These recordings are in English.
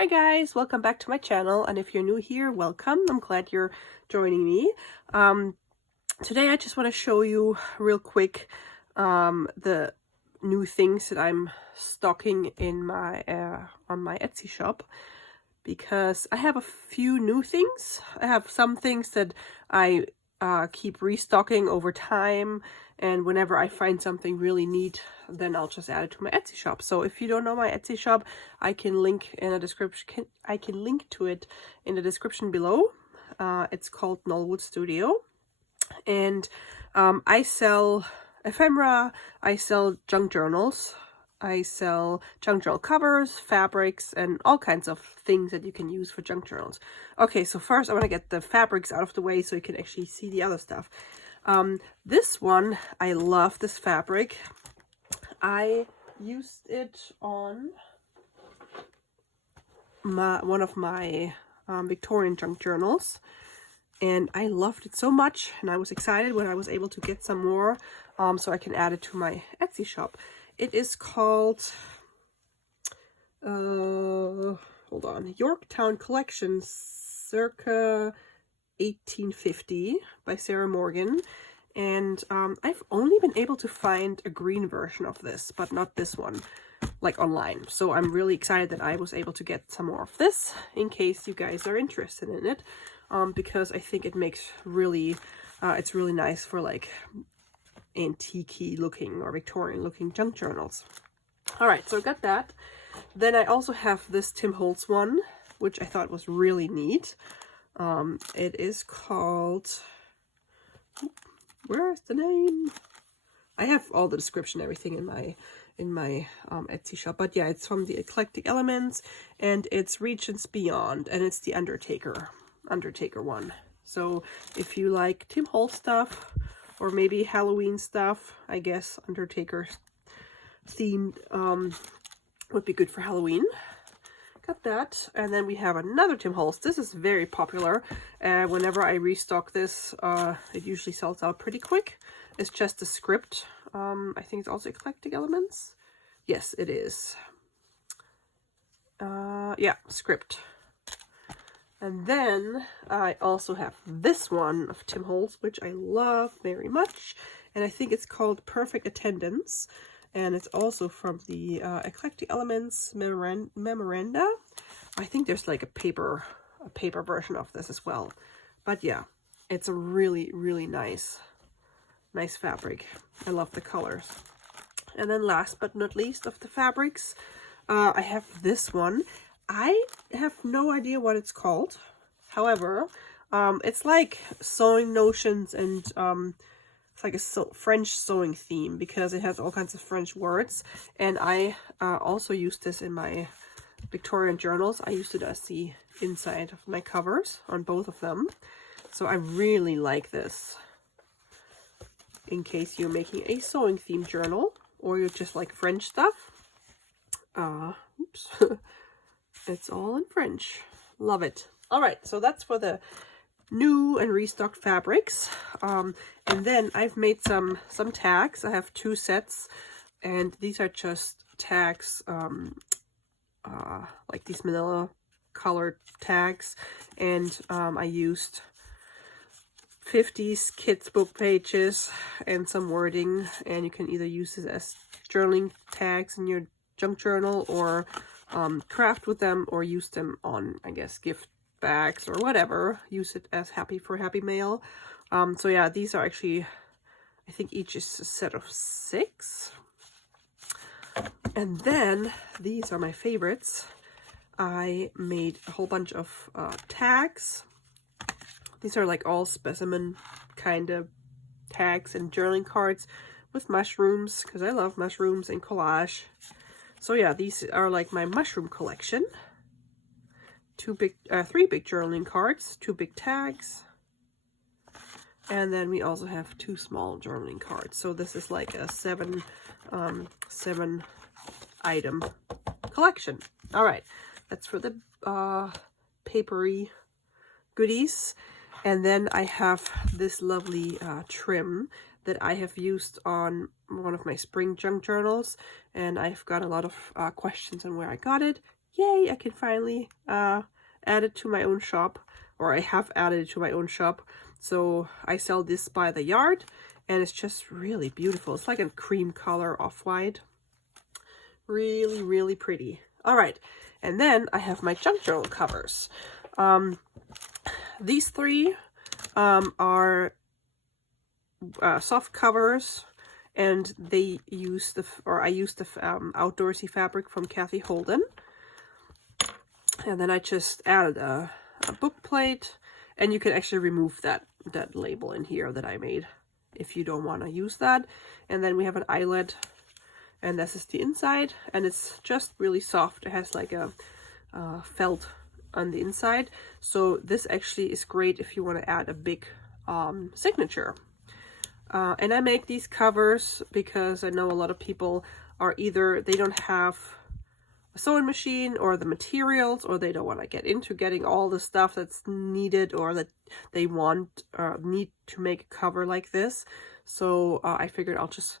Hi guys, welcome back to my channel, and if you're new here, welcome. I'm glad you're joining me. Today I just want to show you real quick the new things that I'm stocking in my on my Etsy shop, because I have a few new things. I have some things that I keep restocking over time, and whenever I find something really neat, then I'll just add it to my Etsy shop. So if you don't know my Etsy shop, I can link in the description. I can link to it in the description below. It's called Nullwood Studio, and I sell ephemera. I sell junk journals. I sell junk journal covers, fabrics, and all kinds of things that you can use for junk journals. Okay, so first I want to get the fabrics out of the way so you can actually see the other stuff. This one, I love this fabric. I used it on one of my Victorian junk journals, and I loved it so much, and I was excited when I was able to get some more so I can add it to my Etsy shop. It is called hold on, Yorktown Collection circa 1850 by Sarah Morgan, and I've only been able to find a green version of this, but not this one, like online. So I'm really excited that I was able to get some more of this in case you guys are interested in it, because I think it makes really it's really nice for like antique-y looking or Victorian looking junk journals. All right, so I got that. Then I also have this Tim Holtz one, which I thought was really neat. It is called, where is the name? I have all the description, everything in my Etsy shop, but yeah, it's from the Eclectic Elements, and it's Regions Beyond, and it's the Undertaker one. So if you like Tim Holtz stuff, or maybe Halloween stuff, I guess Undertaker themed would be good for Halloween. Got that. And then we have another Tim Holtz. This is very popular. Whenever I restock this, it usually sells out pretty quick. It's just a script. I think it's also Eclectic Elements. Yes, it is. Yeah, script. And then I also have this one of Tim Holtz, which I love very much. And I think it's called Perfect Attendance. And it's also from the Eclectic Elements Memoranda. I think there's like a paper version of this as well. But yeah, it's a really, really nice fabric. I love the colors. And then last but not least of the fabrics, I have this one. I have no idea what it's called. However, it's like sewing notions, and it's like a French sewing theme because it has all kinds of French words. And I also use this in my Victorian journals. I used it as the inside of my covers on both of them. So I really like this in case you're making a sewing theme journal or you just like French stuff. Oops. It's all in French. Love it. All right, so that's for the new and restocked fabrics. And then I've made some tags. I have 2 sets, and these are just tags, like these manila colored tags. And I used 50s kids book pages and some wording, and you can either use this as journaling tags in your junk journal, or craft with them, or use them on, I guess, gift bags or whatever. Use it as happy mail. So yeah, these are actually, I think each is a set of 6. And then these are my favorites. I made a whole bunch of tags. These are like all specimen kind of tags and journaling cards with mushrooms, because I love mushrooms and collage. So yeah, these are like my mushroom collection. 3 big journaling cards, 2 big tags, and then we also have 2 small journaling cards. So this is like a 7 item collection. All right, that's for the papery goodies. And then I have this lovely trim that I have used on one of my spring junk journals, and I've got a lot of questions on where I got it. yay, I can finally add it to my own shop, or I have added it to my own shop. So I sell this by the yard, and it's just really beautiful. It's like a cream color off-white. Really, really pretty. All right, and then I have my junk journal covers. These three are soft covers, and they use I use the outdoorsy fabric from Kathy Holden. And then I just added a book plate, and you can actually remove that label in here that I made if you don't want to use that. And then we have an eyelet, and this is the inside, and it's just really soft. It has like a felt on the inside, so this actually is great if you want to add a big signature. And I make these covers because I know a lot of people are either they don't have a sewing machine or the materials, or they don't want to get into getting all the stuff that's needed, or that they need to make a cover like this. So I figured I'll just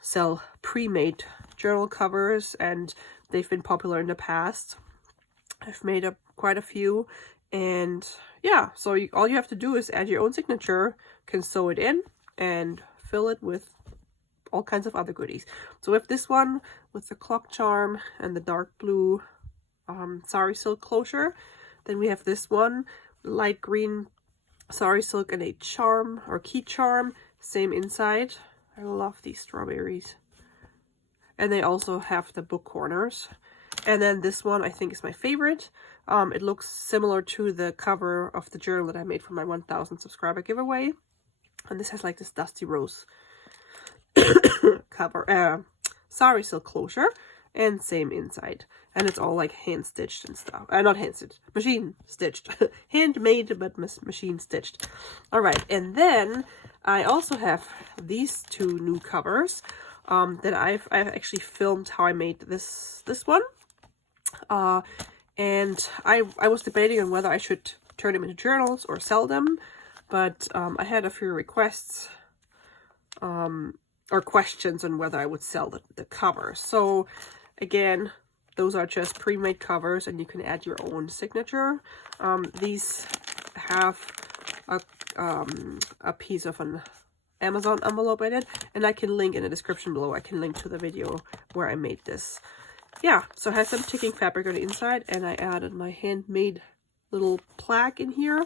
sell pre-made journal covers, and they've been popular in the past. I've made up quite a few, and yeah, so all you have to do is add your own signature, can sew it in, and fill it with all kinds of other goodies. So we have this one with the clock charm and the dark blue sari silk closure. Then we have this one, light green sari silk and a charm or key charm, same inside. I love these strawberries. And they also have the book corners. And then this one I think is my favorite. It looks similar to the cover of the journal that I made for my 1000 subscriber giveaway. And this has like this dusty rose cover, sari silk closure, and same inside. And it's all like hand stitched and stuff. Not hand stitched, machine stitched. Handmade, but machine stitched. All right, and then I also have these two new covers that I've actually filmed how I made this one. And I was debating on whether I should turn them into journals or sell them, but I had a few requests or questions on whether I would sell the covers. So again, those are just pre-made covers, and you can add your own signature. These have a piece of an Amazon envelope in it, and I can link in the description below. I can link to the video where I made this. Yeah, so it has some ticking fabric on the inside, and I added my handmade little plaque in here,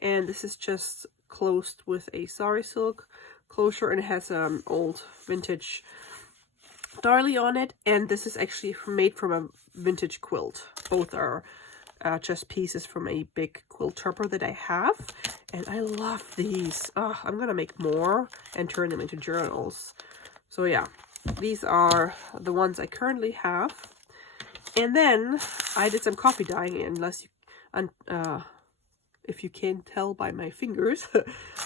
and this is just closed with a sari silk closure, and it has old vintage darlie on it, and this is actually made from a vintage quilt. Both are just pieces from a big quilt topper that I have, and I love these. I'm gonna make more and turn them into journals. So yeah, these are the ones I currently have. And then I did some coffee dyeing, unless you if you can't tell by my fingers.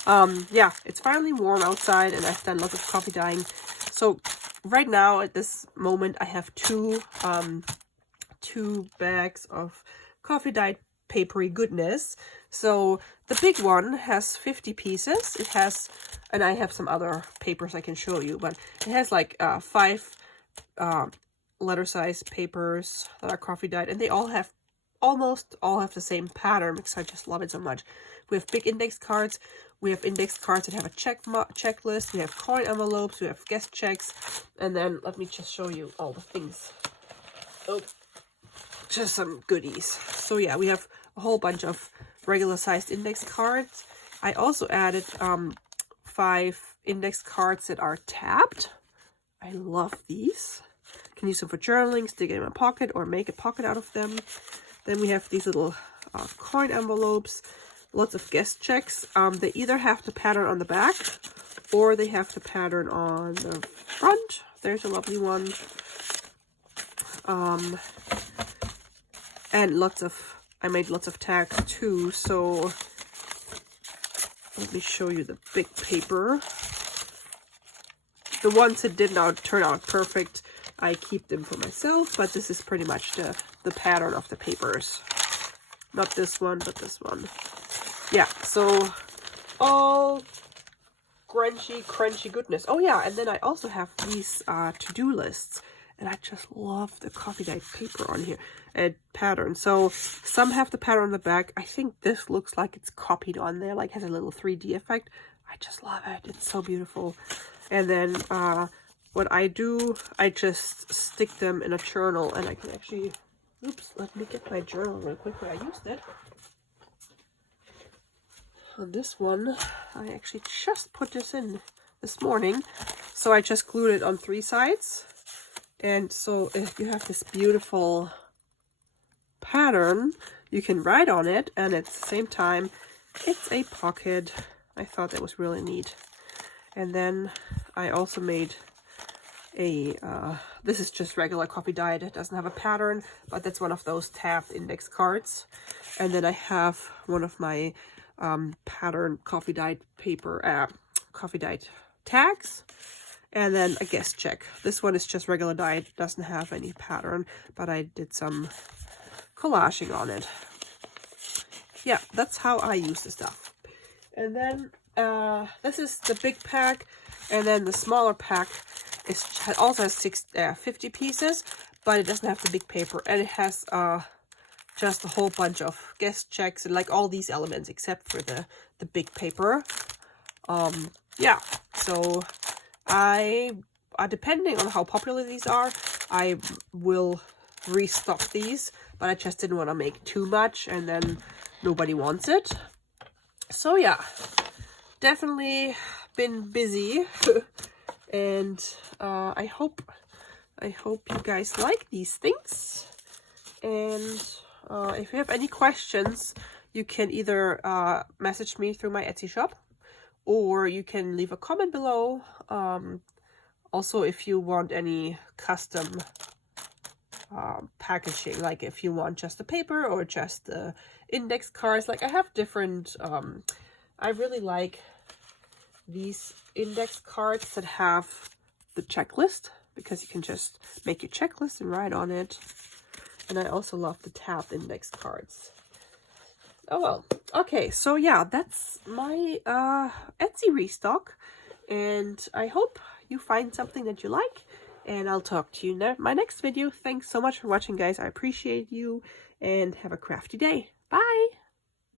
Yeah, it's finally warm outside, and I've done lots of coffee dyeing. So right now at this moment I have two bags of coffee dyed papery goodness. So the big one has 50 pieces. It has, and I have some other papers I can show you, but it has like 5 letter size papers that are coffee dyed, and they all have almost all have the same pattern because I just love it so much. We have big index cards. We have index cards that have a checklist. We have coin envelopes. We have guest checks. And then let me just show you all the things. Oh, just some goodies. So yeah, we have a whole bunch of regular sized index cards. I also added 5 index cards that are tabbed. I love these. Can use them for journaling, stick it in my pocket, or make a pocket out of them. Then we have these little coin envelopes, lots of guest checks. They either have the pattern on the back, or they have the pattern on the front. There's a lovely one. And I made lots of tags too, so let me show you the big paper. The ones that did not turn out perfect, I keep them for myself, but this is pretty much the pattern of the papers. Not this one, but this one. Yeah, so all crunchy goodness. Oh yeah, and then I also have these to-do lists. And I just love the coffee dyed paper on here and pattern. So some have the pattern on the back. I think this looks like it's copied on there, like has a little 3D effect. I just love it. It's so beautiful. And then what I do, I just stick them in a journal, and I can actually, oops, let me get my journal real quick where I used it. On this one, I actually just put this in this morning. So I just glued it on 3 sides. And so if you have this beautiful pattern, you can write on it, and at the same time, it's a pocket. I thought that was really neat. And then I also made a, this is just regular coffee dyed. It doesn't have a pattern, but that's one of those tabbed index cards. And then I have one of my pattern coffee dyed paper, coffee dyed tags. And then a guest check. This one is just regular dyed, doesn't have any pattern, but I did some collaging on it. Yeah, that's how I use the stuff. And then this is the big pack, and then the smaller pack also has 50 pieces, but it doesn't have the big paper, and it has just a whole bunch of guest checks and like all these elements except for the big paper. Yeah, so depending on how popular these are, I will restock these, but I just didn't want to make too much and then nobody wants it. So yeah, definitely been busy. And I hope you guys like these things. And if you have any questions, you can either message me through my Etsy shop, or you can leave a comment below. Also, if you want any custom packaging, like if you want just the paper or just the index cards, like I have different, I really like these index cards that have the checklist, because you can just make your checklist and write on it. And I also love the tabbed index cards. Oh well, okay, so yeah, that's my Etsy restock, and I hope you find something that you like, and I'll talk to you in my next video. Thanks so much for watching, guys. I appreciate you, and have a crafty day. Bye!